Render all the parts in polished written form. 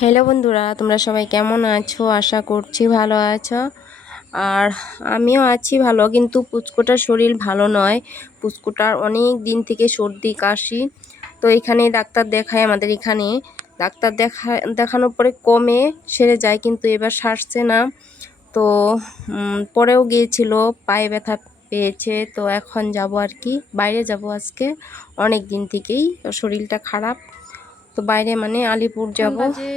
Hello বন্ধুরা, তোমরা সবাই কেমন আছো? আশা করছি ভালো আছো। আর আমিও আছি ভালো, কিন্তু পুচকুটার শরীর ভালো নয়। পুচকুটার অনেক দিন থেকে সর্দি কাশি। তো এখানে ডাক্তার দেখায়, আমাদের এখানে ডাক্তার দেখানোর পরে কমে সেরে যায়, কিন্তু এবার সারছে না। তো পরেও গিয়েছিল, পায়ে ব্যথা পেয়েছে। তো এখন যাব আর কি, বাইরে যাব আজকে। অনেক দিন থেকেই শরীরটা খারাপ। তো বাইরে মানে আলিপুর যাব।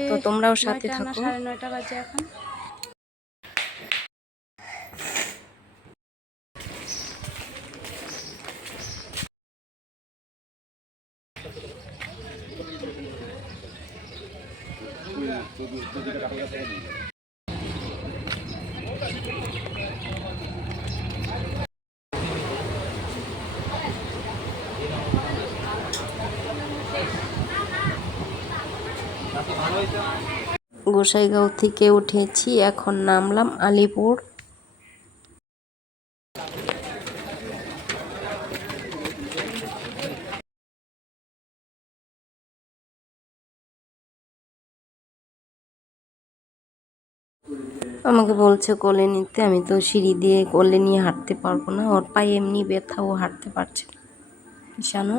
তো তোমরাও সাথে থাকো। 9:30 বাজে এখন। গোসাইগাঁও থেকে উঠেছি, এখন নামলাম আলিপুর। আমাকে বলছে কোলে নিতে, আমি তো সিঁড়ি দিয়ে কোলে নিয়ে হাঁটতে পারবো না, ওর পায়ে এমনি ব্যথা, ও হাঁটতে পারছে না। ঈশানু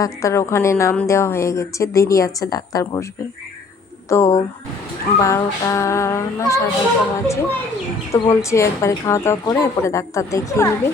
ডাক্তার ওখানে নাম দেওয়া হয়ে গেছে, দেরি আছে, ডাক্তার বসবে। তো 12টা না 12:30 বাজে। তো বলছে একবারে খাওয়া দাওয়া করে এরপরে ডাক্তার দেখিয়ে নেবে।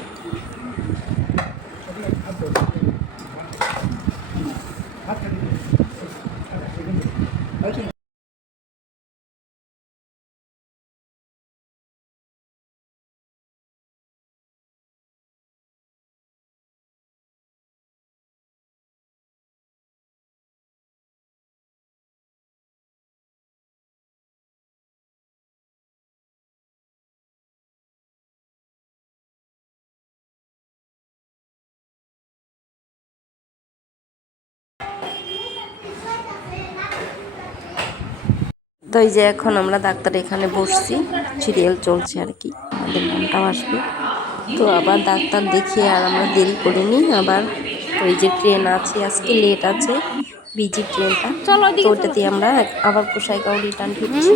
তো এই যে এখন আমরা ডাক্তার এখানে বসছি, সিরিয়াল চলছে আর কি, আমাদের নামটাও আসবে। তো আবার ডাক্তার দেখিয়ে আর আমরা দেরি করিনি। আবার ওই যে ট্রেন আছে, আজকে লেট আছে, বিজি ট্রেনটা। তো ওটাতে আমরা আবার গোসাইগাঁও রিটার্ন ফিরছি।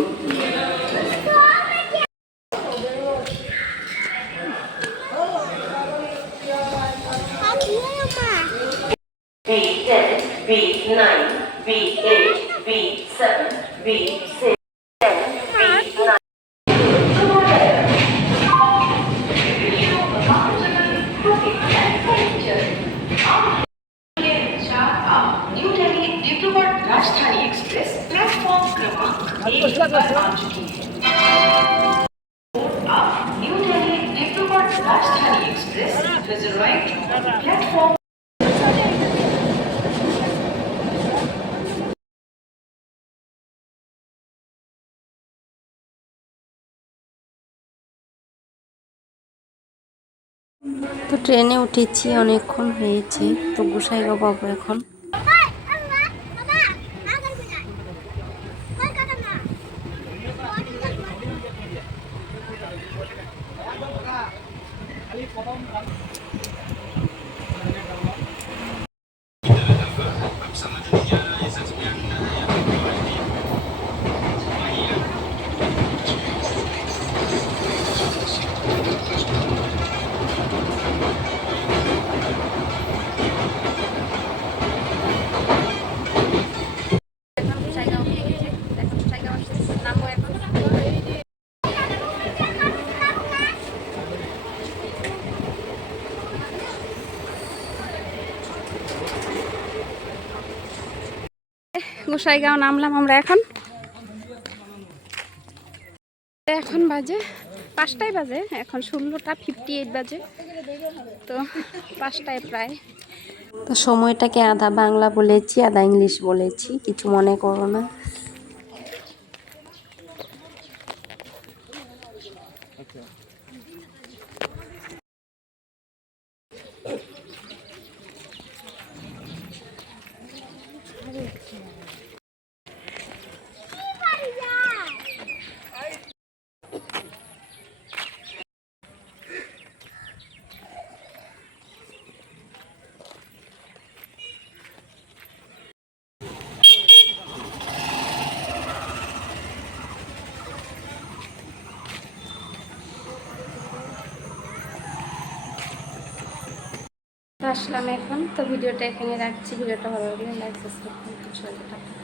B10, B9, B8, B7, B6, B9. New Delhi Dibrugarh Rajdhani express platform क्रमांक 1 पर आ चुकी है। New Delhi Dibrugarh Rajdhani express has arrived on the platform। তো ট্রেনে উঠেছি, অনেকক্ষণ হয়েছে। তো গোসাইগাঁও পাবো এখন। গোসাইগাঁও নামলাম আমরা এখন। এখন বাজে 5টাই বাজে, এখন 16:58 বাজে। তো 5টায় প্রায়। তো সময়টাকে আধা বাংলা বলেছি, আধা ইংলিশ বলেছি, কিছু মনে করো না। আসলাম এখন, তো ভিডিওটা এখানে রাখছি। ভিডিওটা ভালো লাগলে লাইক সাবস্ক্রাইব করুন।